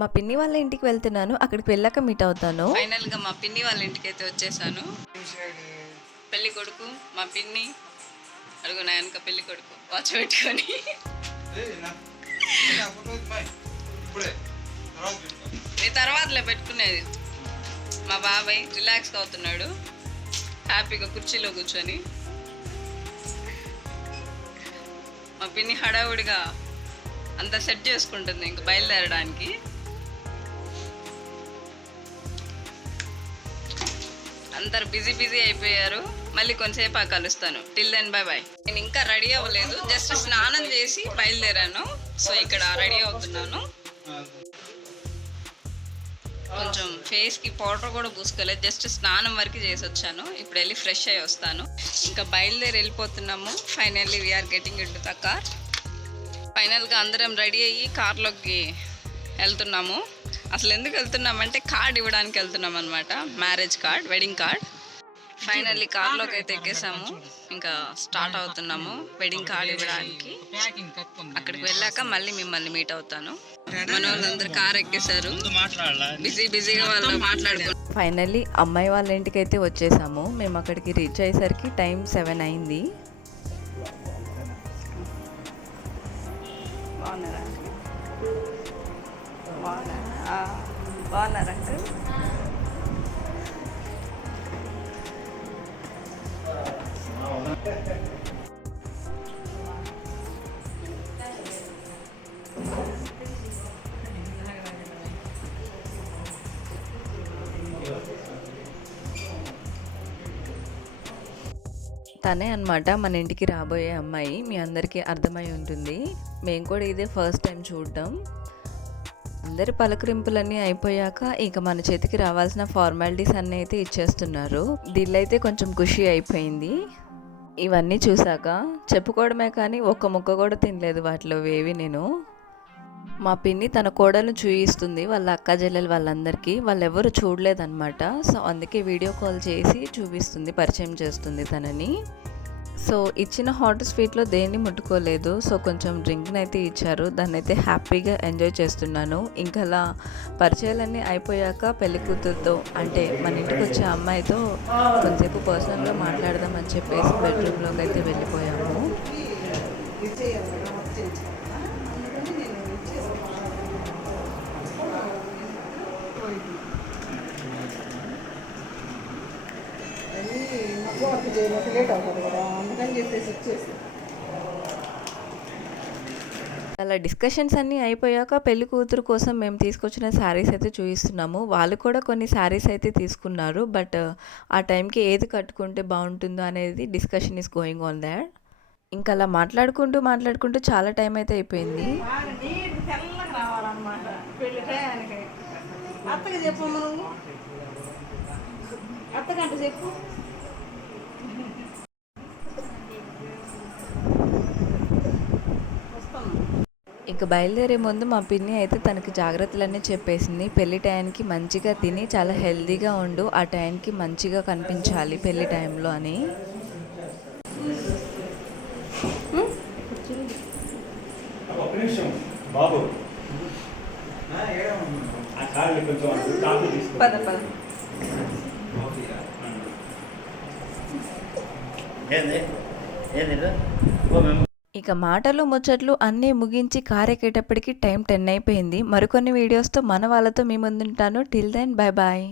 మా పిన్ని వాళ్ళ ఇంటికి వెళ్తున్నాను. అక్కడికి వెళ్ళాక మీట్ అవుతాను. ఫైనల్గా మా పిన్ని వాళ్ళ ఇంటికి అయితే వచ్చేసాను. పెళ్లి కొడుకు మా పిన్ని, అడుగు నా వెనక పెళ్లి కొడుకు వాచ్ పెట్టుకొని. నీ తర్వాతలే పెట్టుకునేది. మా బాబాయ్ రిలాక్స్గా అవుతున్నాడు హ్యాపీగా కుర్చీలో కూర్చొని. మా పిన్ని హడావుడిగా అంతా సెట్ చేసుకుంటుంది ఇంక బయలుదేరడానికి. అందరు బిజీ బిజీ అయిపోయారు. మళ్ళీ కొంతసేపు కలుస్తాను. Till then bye bye. నేను ఇంకా రెడీ అవ్వలేదు, జస్ట్ స్నానం చేసి బయలుదేరాను. సో ఇక్కడ రెడీ అవుతున్నాను. కొంచెం ఫేస్కి పౌడర్ కూడా పూసుకోలేదు, జస్ట్ స్నానం వరకు చేసి వచ్చాను. ఇప్పుడు వెళ్ళి ఫ్రెష్ అయ్యి వస్తాను. ఇంకా బయలుదేరి వెళ్ళిపోతున్నాము. Finally we're getting in to the car. ఫైనల్గా అందరం రెడీ అయ్యి కార్లోకి వెళ్తున్నాము. అసలు ఎందుకు వెళ్తున్నామంటే కార్డ్ ఇవ్వడానికి వెళ్తున్నాం అనమాట. Marriage card, wedding card. Finally కార్లోకి అయితే ఎక్కేసాము. ఇంకా స్టార్ట్ అవుతున్నాము వెడ్డింగ్ కార్డ్ ఇవ్వడానికి. అక్కడికి వెళ్ళాక మళ్ళీ మిమ్మల్ని మీట్ అవుతాను. మన వాళ్ళందరూ కార్ ఎక్కేసారు, బిజీ బిజీగా వాళ్ళు మాట్లాడుకున్నారు. ఫైనల్లీ అమ్మాయి వాళ్ళ ఇంటికి అయితే వచ్చేసాము. మేము అక్కడికి రీచ్ అయ్యేసరికి టైం 7 అయింది. బాగున్నారా? తనే అనమాట మన ఇంటికి రాబోయే అమ్మాయి. మీ అందరికీ అర్థమై ఉంటుంది. మేము కూడా ఇదే ఫస్ట్ టైం చూడడం. అందరి పలకరింపులన్నీ అయిపోయాక ఇక మన చేతికి రావాల్సిన ఫార్మాలిటీస్ అన్నీ అయితే ఇచ్చేస్తున్నారు. దిల్ అయితే కొంచెం ఖుషి అయిపోయింది. ఇవన్నీ చూసాక చెప్పుకోవడమే కానీ ఒక్క ముక్క కూడా తినలేదు వాటిలో ఏవి నేను. మా పిన్ని తన కోడలను చూయిస్తుంది వాళ్ళ అక్క చెల్లెలు వాళ్ళందరికీ. వాళ్ళు ఎవరు చూడలేదన్నమాట. సో అందుకే వీడియో కాల్ చేసి చూపిస్తుంది, పరిచయం చేస్తుంది తనని. సో ఇచ్చిన హాట్ స్వీట్లో దేన్ని ముట్టుకోలేదు. సో కొంచెం డ్రింక్ని అయితే ఇచ్చారు, దాన్ని అయితే హ్యాపీగా ఎంజాయ్ చేస్తున్నాను. ఇంకా అలా పరిచయాలన్నీ అయిపోయాక పెళ్లి కూతురుతో అంటే మన ఇంటికి వచ్చే అమ్మాయితో కొంచెంసేపు పర్సనల్గా మాట్లాడదామని చెప్పేసి బెడ్రూమ్లోకి అయితే వెళ్ళిపోయాము. అలా డిస్కషన్స్ అన్నీ అయిపోయాక పెళ్లి కూతురు కోసం మేము తీసుకొచ్చిన శారీస్ అయితే చూపిస్తున్నాము. వాళ్ళు కూడా కొన్ని శారీస్ అయితే తీసుకున్నారు. బట్ ఆ టైంకి ఏది కట్టుకుంటే బాగుంటుందో అనేది discussion is going on that. ఇంకా అలా మాట్లాడుకుంటూ చాలా టైం అయితే అయిపోయింది. ఇక బయలుదేరే ముందు మా పిన్ని అయితే తనకి జాగ్రత్తలన్నీ చెప్పేసింది. పెళ్లి టైంకి మంచిగా తిని చాలా హెల్తీగా ఉండు, ఆ టైంకి మంచిగా కనిపించాలి పెళ్లి టైంలో అని. ఇక మాటలు ముచ్చట్లు అన్నీ ముగించి కార్ ఎక్కేటప్పటికి టైం 10 అయిపోయింది. మరికొన్ని వీడియోస్తో మన వాళ్ళతో మీ ముందుంటాను. Till then bye bye.